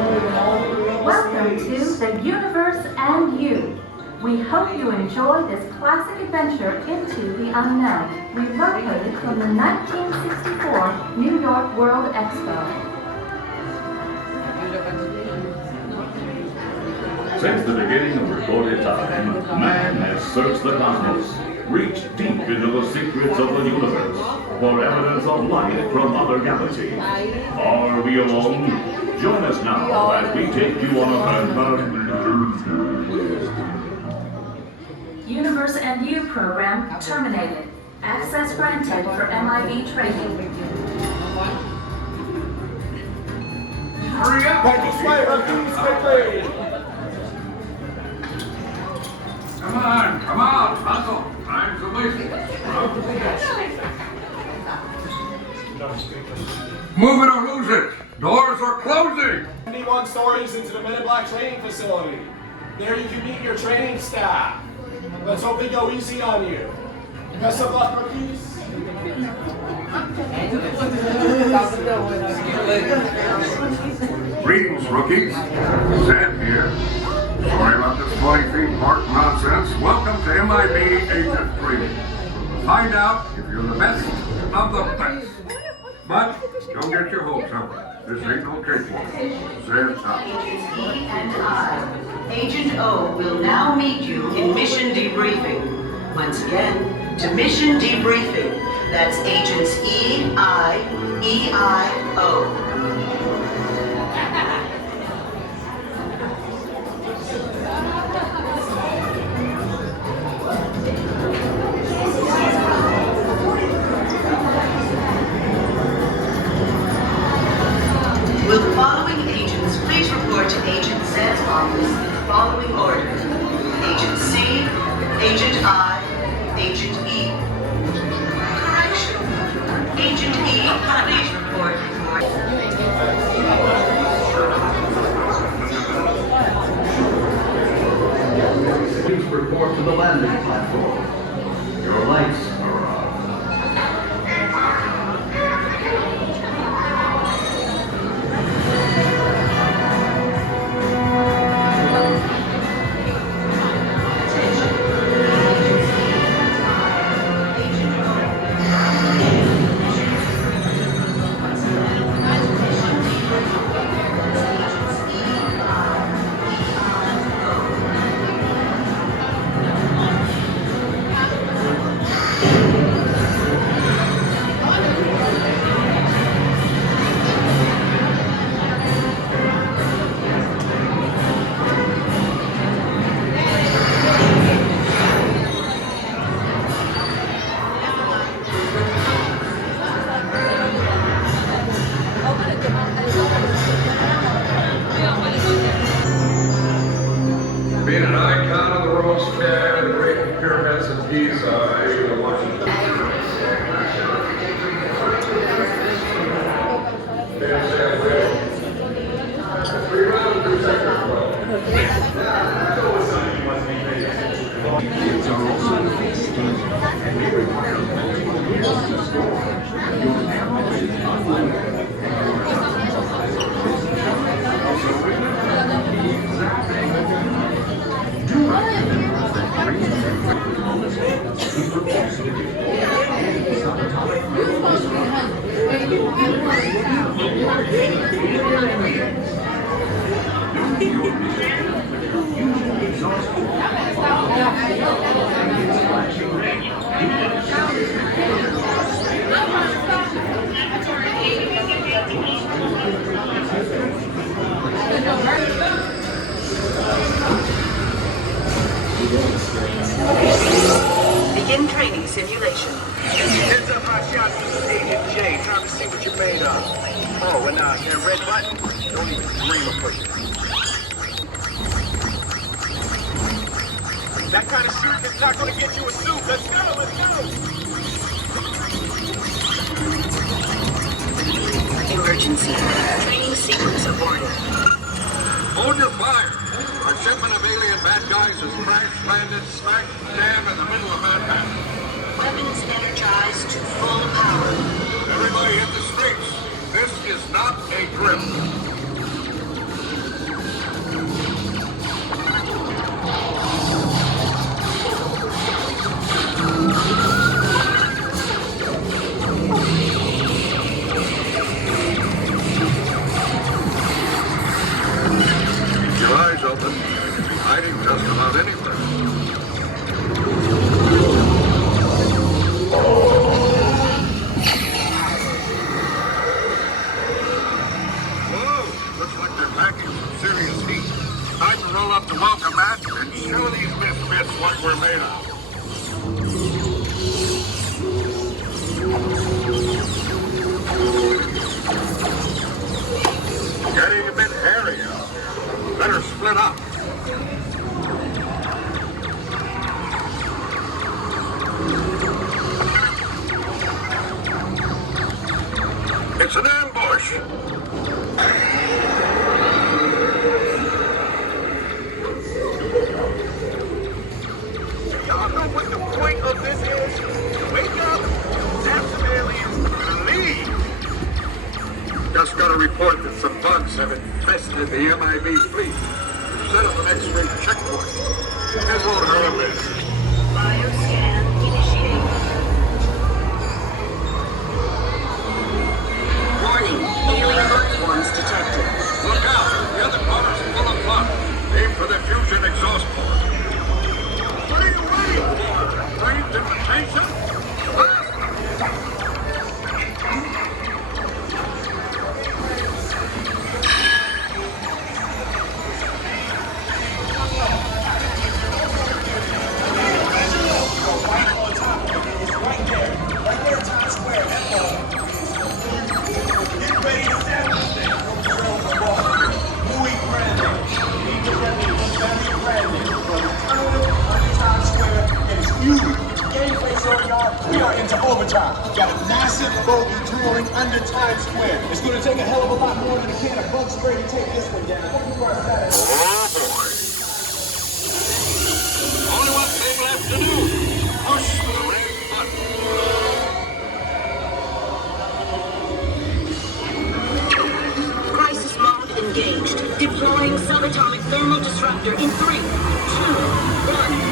Welcome to The Universe and You. We hope you enjoy this classic adventure into the unknown, relocated from the 1964 New York World Expo. Since the beginning of recorded time, man has searched the cosmos, reached deep into the secrets of the universe for evidence of life from other galaxies. Are we alone? Join us now as we take you on a Universe and You program terminated. Access granted for MIB training. Hurry up! Back this way, rookies, quickly! Come on, hustle. Time's a wasting. Move it or lose it. Doors are closing. 71 stories into the MIB training facility. There you can meet your training staff. Let's hope they go easy on you. Best of luck, rookies. Greetings, rookies. Sam here. Sorry about this 20 feet mark nonsense. Welcome to MIB Agent Training. Find out if you're the best of the best. But don't get your hopes up. This ain't no cakewalk. Sam's out. Agents E and I. Agent O will now meet you in mission debriefing. Once again, to mission debriefing. That's Agents E, I, O. Will the following agents please report to Agent Z's office in the following order? Agent C, Agent I, Agent E. Correction. Agent E, please report for... Please report to the landing platform. Your lights are on. Being an icon of the world's fair, the great pyramids of Giza, the Washington. Begin training simulation. Heads up, my shot. This is Agent J. Time to see what you're made of. Oh, and that red button, don't even dream of pushing. That kind of shooting is not going to get you a suit. Let's go, let's go. Emergency. Training sequence aborted. Hold your fire. Our shipment of alien bad guys has crash landed smack dab in the middle of Manhattan. Weapons energized to full power. Everybody hit the streets. This is not a drill. love to welcome that and show these misfits what we're made of. Getting a bit hairy out here. Better split up. It's an ambush. Y'all know what the point of this is? Wake up, have some aliens, leave. Just got a report that some bugs have infested the MIB fleet. Set up an X-ray checkpoint. It won't hurt a bit. Bioscan initiated. Warning, alien life forms detected. Look out! The other motor's full of fun. Aim for the fusion exhaust port. What are you waiting for? Trained invitation? We are into overtime. Got a massive bogey drooling under Times Square. It's going to take a hell of a lot more than a can of bug spray to take this one down. Welcome to our Saturday. Oh boy. Only one thing left to do. Push the red button. Crisis mode engaged. Deploying subatomic thermal disruptor in 3, 2, 1.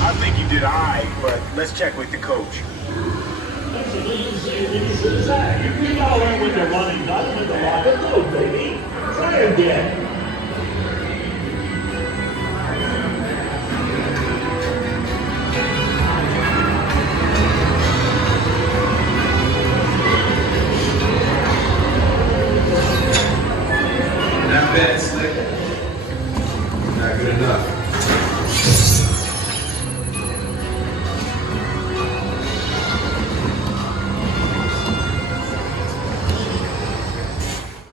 I think you did alright, but let's check with the coach. If you all in with the running nuts with the rocket load, baby. Try again. That bed